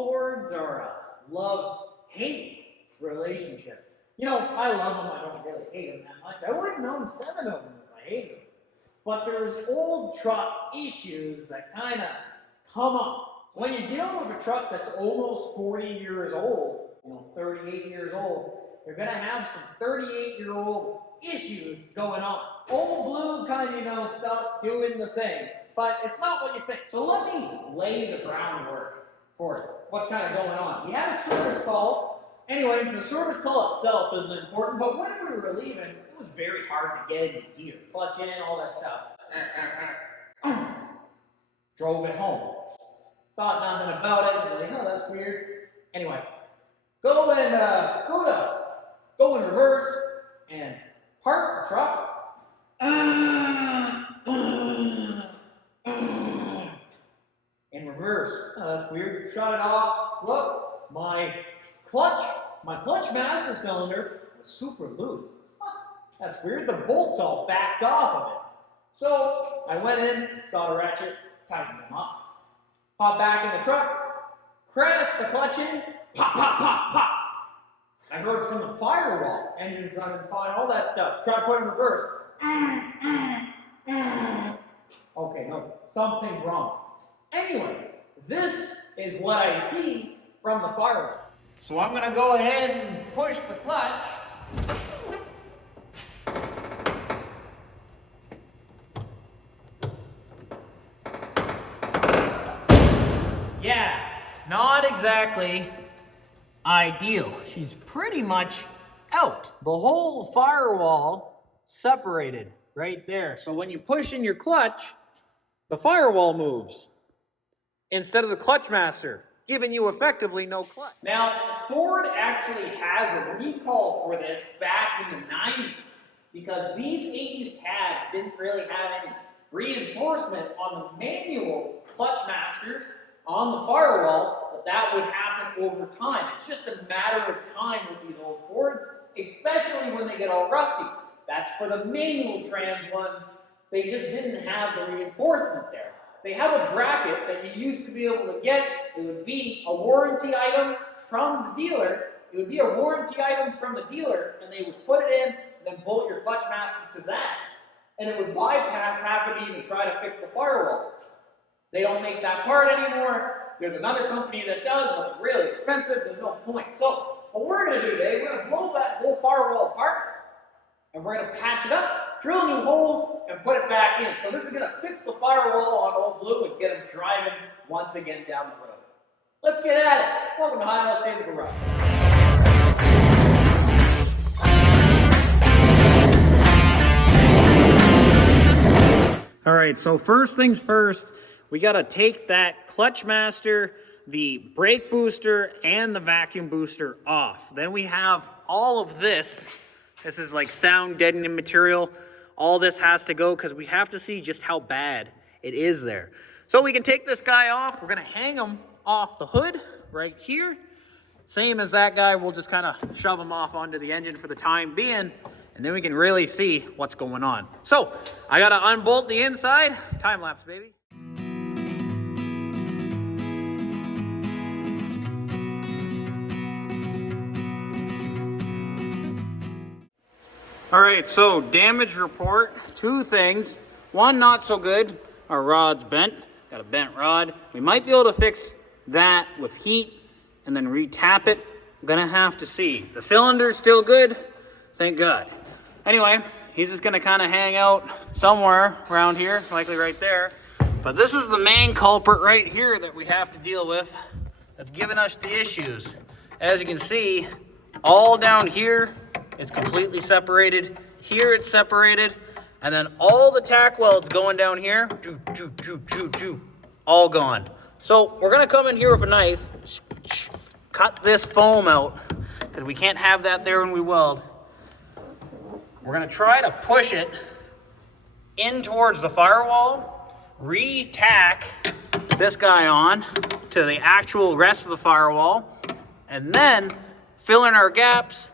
Fords are a love-hate relationship. You know, I love them. I don't really hate them that much. I wouldn't own 7 of them if I hated them. But there's old truck issues that kind of come up. When you're dealing with a truck that's almost 40 years old, 38 years old, you're going to have some 38-year-old issues going on. Old blue kind of, stop doing the thing. But it's not what you think. So let me lay the groundwork for what's kind of going on. We had a service call. Anyway, the service call itself isn't important, but when we were leaving, it was very hard to get into gear. Clutch in, all that stuff. Drove it home. Thought nothing about it. Was like, oh, that's weird. Anyway, go in reverse and park the truck. In reverse. Oh, that's weird. Shut it off. Look, my clutch master cylinder was super loose. Huh, that's weird. The bolts all backed off of it. So I went in, got a ratchet, tightened them up. Hop back in the truck, press the clutch in, pop, pop, pop, pop. I heard from the firewall, engine's running fine, all that stuff. Try to put it in reverse. Okay, no, something's wrong. Anyway, this is what I see from the firewall. So I'm going to go ahead and push the clutch. Yeah, not exactly ideal. She's pretty much out. The whole firewall separated right there. So when you push in your clutch, the firewall moves instead of the clutch master, giving you effectively no clutch. Now, Ford actually has a recall for this back in the 90s because these 80s cabs didn't really have any reinforcement on the manual clutch masters on the firewall, but that would happen over time. It's just a matter of time with these old Fords, especially when they get all rusty. That's for the manual trans ones. They just didn't have the reinforcement there. They have a bracket that you used to be able to get. It would be a warranty item from the dealer. It would be a warranty item from the dealer, and they would put it in, and then bolt your clutch master to that. And it would bypass having to even try to fix the firewall. They don't make that part anymore. There's another company that does, but it's really expensive. There's no point. So what we're going to do today, we're going to blow that whole firewall apart, and we're going to patch it up, drill new holes, and put it back in. So this is going to fix the firewall on old blue and get them driving once again down the road. Let's get at it. Welcome to High State of the Garage. All right, so first things first, we got to take that clutch master, the brake booster, and the vacuum booster off. Then we have all of this. This is like sound deadening material. All this has to go because we have to see just how bad it is there. So we can take this guy off. We're going to hang him off the hood right here. Same as that guy, we'll just kind of shove him off onto the engine for the time being, and then we can really see what's going on. So I got to unbolt the inside. Time lapse, baby. All right, so damage report, 2 things. One, not so good. Our rod's bent, got a bent rod. We might be able to fix that with heat and then re-tap it. I'm gonna have to see. The cylinder's still good, thank God. Anyway, he's just gonna kind of hang out somewhere around here, likely right there. But this is the main culprit right here that we have to deal with that's giving us the issues. As you can see, all down here, it's completely separated. Here it's separated. And then all the tack welds going down here, all gone. So we're gonna come in here with a knife, cut this foam out, because we can't have that there when we weld. We're gonna try to push it in towards the firewall, re-tack this guy on to the actual rest of the firewall, and then fill in our gaps.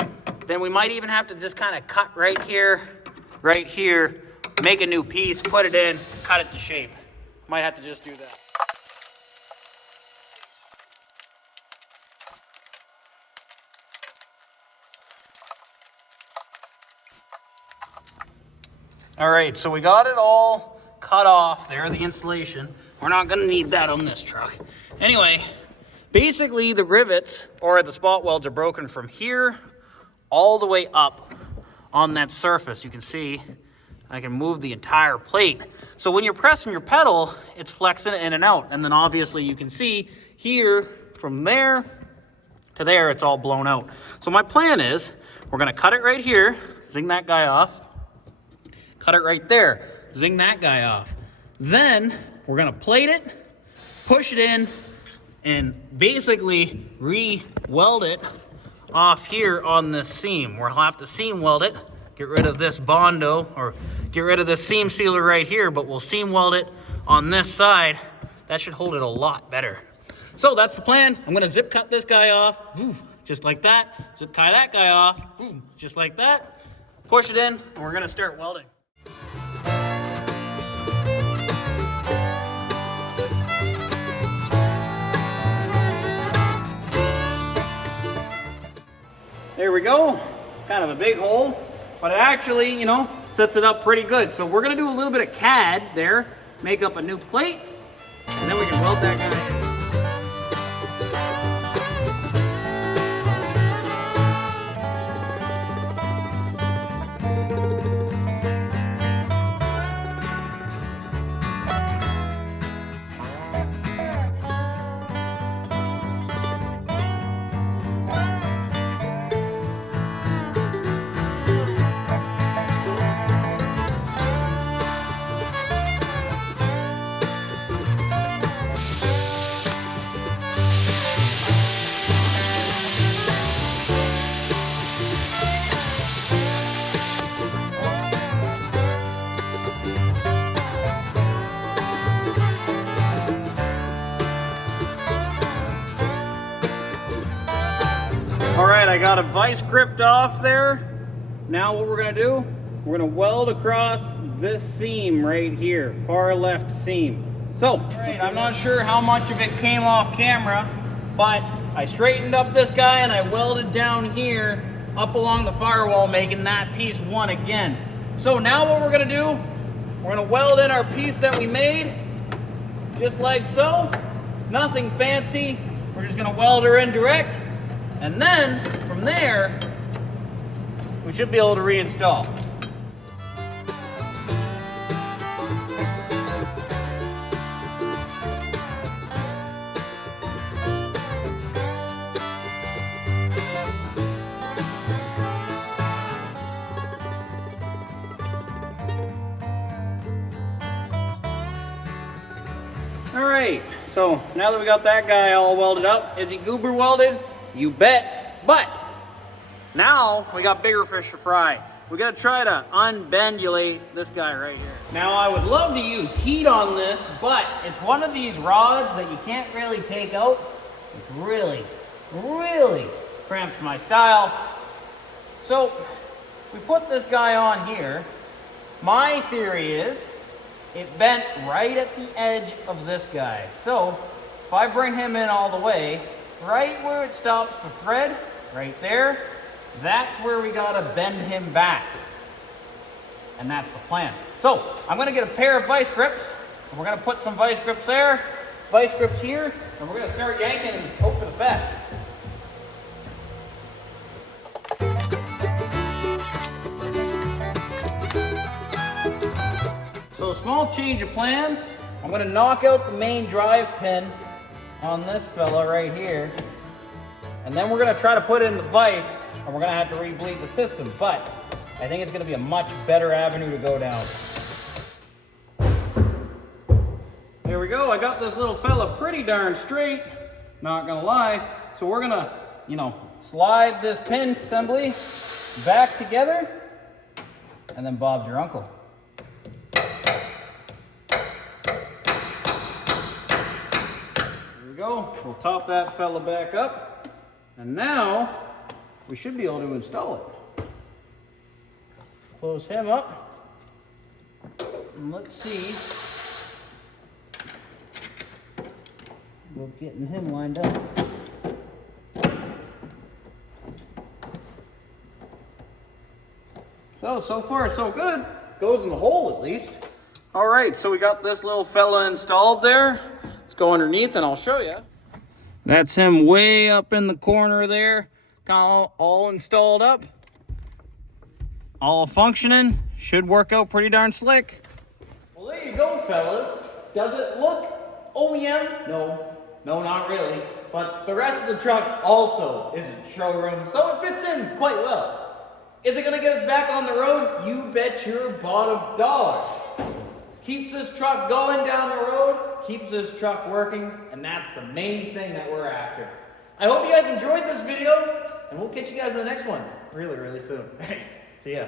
Then we might even have to just kind of cut right here, make a new piece, put it in, cut it to shape. Might have to just do that. All right, so we got it all cut off there, the insulation. We're not gonna need that on this truck. Anyway, basically the rivets or the spot welds are broken from here all the way up on that surface. You can see I can move the entire plate. So when you're pressing your pedal, it's flexing in and out. And then obviously you can see here from there to there, it's all blown out. So my plan is we're gonna cut it right here, zing that guy off, cut it right there, zing that guy off. Then we're gonna plate it, push it in, and basically re-weld it off here on this seam. We'll have to seam weld it, get rid of this Bondo, or get rid of this seam sealer right here, but we'll seam weld it on this side. That should hold it a lot better. So that's the plan. I'm gonna zip cut this guy off, just like that. Zip tie that guy off, just like that. Push it in, and we're gonna start welding. There we go. Kind of a big hole, but it actually, sets it up pretty good. So we're gonna do a little bit of CAD there, make up a new plate, and then we can weld that guy in. All right, I got a vice gripped off there. Now what we're gonna do, we're gonna weld across this seam right here, far left seam. So, all right, I'm not sure how much of it came off camera, but I straightened up this guy and I welded down here up along the firewall, making that piece one again. So now what we're gonna do, we're gonna weld in our piece that we made, just like so. Nothing fancy. We're just gonna weld her in direct. And then, from there, we should be able to reinstall. All right, so now that we got that guy all welded up, is he goober welded? You bet. But now we got bigger fish to fry. We gotta try to unbendulate this guy right here. Now I would love to use heat on this, but it's one of these rods that you can't really take out. It's really cramps my style. So we put this guy on here. My theory is it bent right at the edge of this guy. So if I bring him in all the way, right where it stops the thread, right there, that's where we gotta bend him back. And that's the plan. So I'm gonna get a pair of vice grips, and we're gonna put some vice grips there, vice grips here, and we're gonna start yanking and hope for the best. So a small change of plans. I'm gonna knock out the main drive pin on this fella right here, and then we're gonna try to put in the vise, and we're gonna have to re-bleed the system, but I think it's gonna be a much better avenue to go down. There we go. I got this little fella pretty darn straight, not gonna lie. So we're gonna, slide this pin assembly back together, and then Bob's your uncle. Go. We'll top that fella back up, and now we should be able to install it. Close him up, and let's see about getting him lined up. So far so good. goes in the hole at least. All right, so we got this little fella installed there. Let's go underneath and I'll show you. That's him way up in the corner there. Got all installed up. All functioning. Should work out pretty darn slick. Well, there you go, fellas. Does it look OEM? No, not really. But the rest of the truck also isn't showroom, so it fits in quite well. Is it gonna get us back on the road? You bet your bottom dollar. Keeps this truck going down the road, keeps this truck working, and that's the main thing that we're after. I hope you guys enjoyed this video, and we'll catch you guys in the next one really, really soon. See ya.